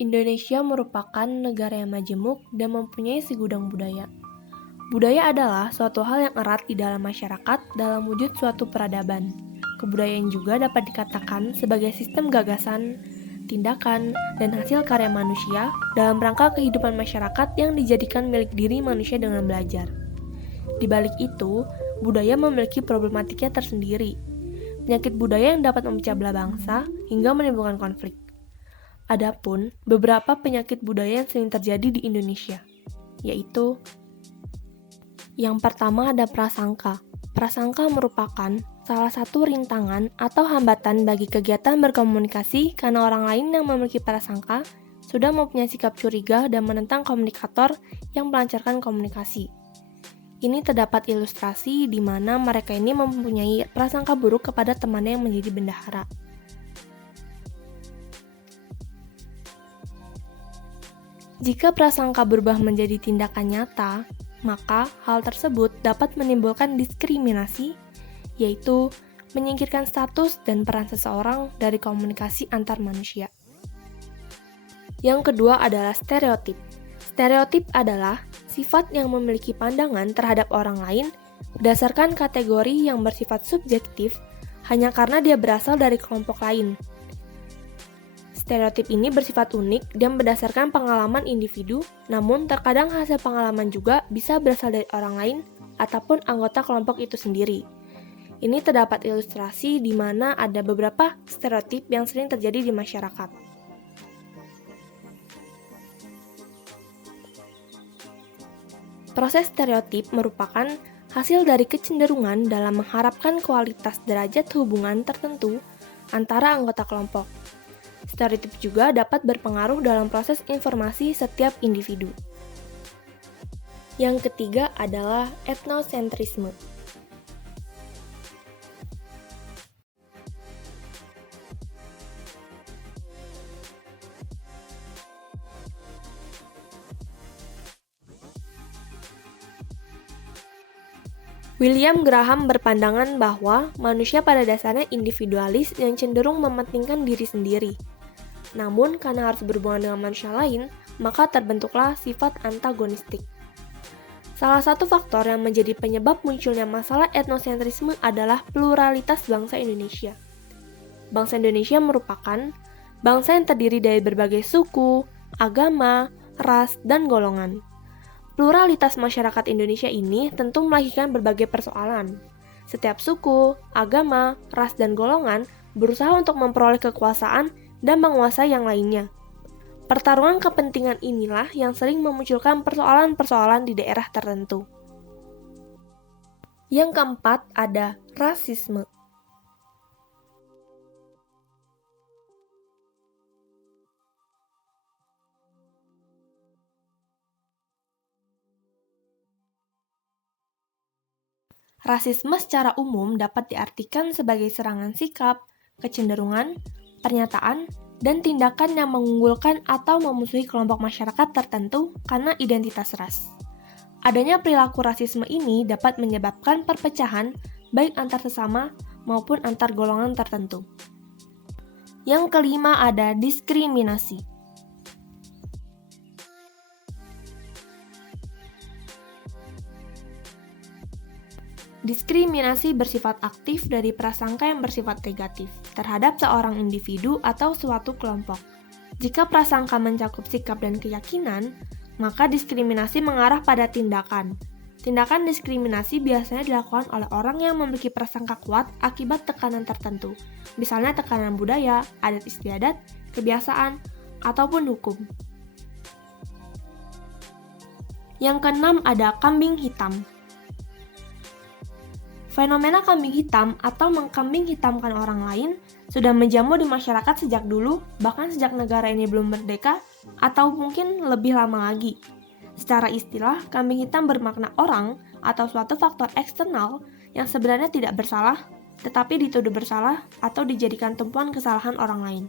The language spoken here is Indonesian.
Indonesia merupakan negara yang majemuk dan mempunyai segudang budaya. Budaya adalah suatu hal yang erat di dalam masyarakat dalam wujud suatu peradaban. Kebudayaan juga dapat dikatakan sebagai sistem gagasan, tindakan, dan hasil karya manusia dalam rangka kehidupan masyarakat yang dijadikan milik diri manusia dengan belajar. Di balik itu, budaya memiliki problematiknya tersendiri. Penyakit budaya yang dapat memecah belah bangsa hingga menimbulkan konflik. Adapun beberapa penyakit budaya yang sering terjadi di Indonesia, yaitu yang pertama ada prasangka. Prasangka merupakan salah satu rintangan atau hambatan bagi kegiatan berkomunikasi karena orang lain yang memiliki prasangka sudah mempunyai sikap curiga dan menentang komunikator yang melancarkan komunikasi. Ini terdapat ilustrasi di mana mereka ini mempunyai prasangka buruk kepada temannya yang menjadi bendahara. Jika prasangka berubah menjadi tindakan nyata, maka hal tersebut dapat menimbulkan diskriminasi, yaitu menyingkirkan status dan peran seseorang dari komunikasi antar manusia. Yang kedua adalah stereotip. Stereotip adalah sifat yang memiliki pandangan terhadap orang lain berdasarkan kategori yang bersifat subjektif hanya karena dia berasal dari kelompok lain. Stereotip ini bersifat unik dan berdasarkan pengalaman individu, namun terkadang hasil pengalaman juga bisa berasal dari orang lain ataupun anggota kelompok itu sendiri. Ini terdapat ilustrasi di mana ada beberapa stereotip yang sering terjadi di masyarakat. Proses stereotip merupakan hasil dari kecenderungan dalam mengharapkan kualitas derajat hubungan tertentu antara anggota kelompok. Stereotip juga dapat berpengaruh dalam proses informasi setiap individu. Yang ketiga adalah etnosentrisme. William Graham berpandangan bahwa manusia pada dasarnya individualis yang cenderung mementingkan diri sendiri. Namun, karena harus berhubungan dengan manusia lain, maka terbentuklah sifat antagonistik. Salah satu faktor yang menjadi penyebab munculnya masalah etnosentrisme adalah pluralitas bangsa Indonesia. Bangsa Indonesia merupakan bangsa yang terdiri dari berbagai suku, agama, ras, dan golongan. Pluralitas masyarakat Indonesia ini tentu melahirkan berbagai persoalan. Setiap suku, agama, ras, dan golongan berusaha untuk memperoleh kekuasaan dan menguasai yang lainnya. Pertarungan kepentingan inilah yang sering memunculkan persoalan-persoalan di daerah tertentu. Yang keempat ada rasisme. Rasisme secara umum dapat diartikan sebagai serangan sikap, kecenderungan, pernyataan, dan tindakan yang mengunggulkan atau memusuhi kelompok masyarakat tertentu karena identitas ras. Adanya perilaku rasisme ini dapat menyebabkan perpecahan baik antar sesama maupun antar golongan tertentu. Yang kelima ada diskriminasi. Diskriminasi bersifat aktif dari prasangka yang bersifat negatif terhadap seorang individu atau suatu kelompok. Jika prasangka mencakup sikap dan keyakinan, maka diskriminasi mengarah pada tindakan. Tindakan diskriminasi biasanya dilakukan oleh orang yang memiliki prasangka kuat akibat tekanan tertentu, misalnya tekanan budaya, adat istiadat, kebiasaan, ataupun hukum. Yang keenam ada kambing hitam. Fenomena kambing hitam atau mengkambing hitamkan orang lain sudah menjamur di masyarakat sejak dulu, bahkan sejak negara ini belum merdeka, atau mungkin lebih lama lagi. Secara istilah, kambing hitam bermakna orang atau suatu faktor eksternal yang sebenarnya tidak bersalah, tetapi dituduh bersalah atau dijadikan tumpuan kesalahan orang lain.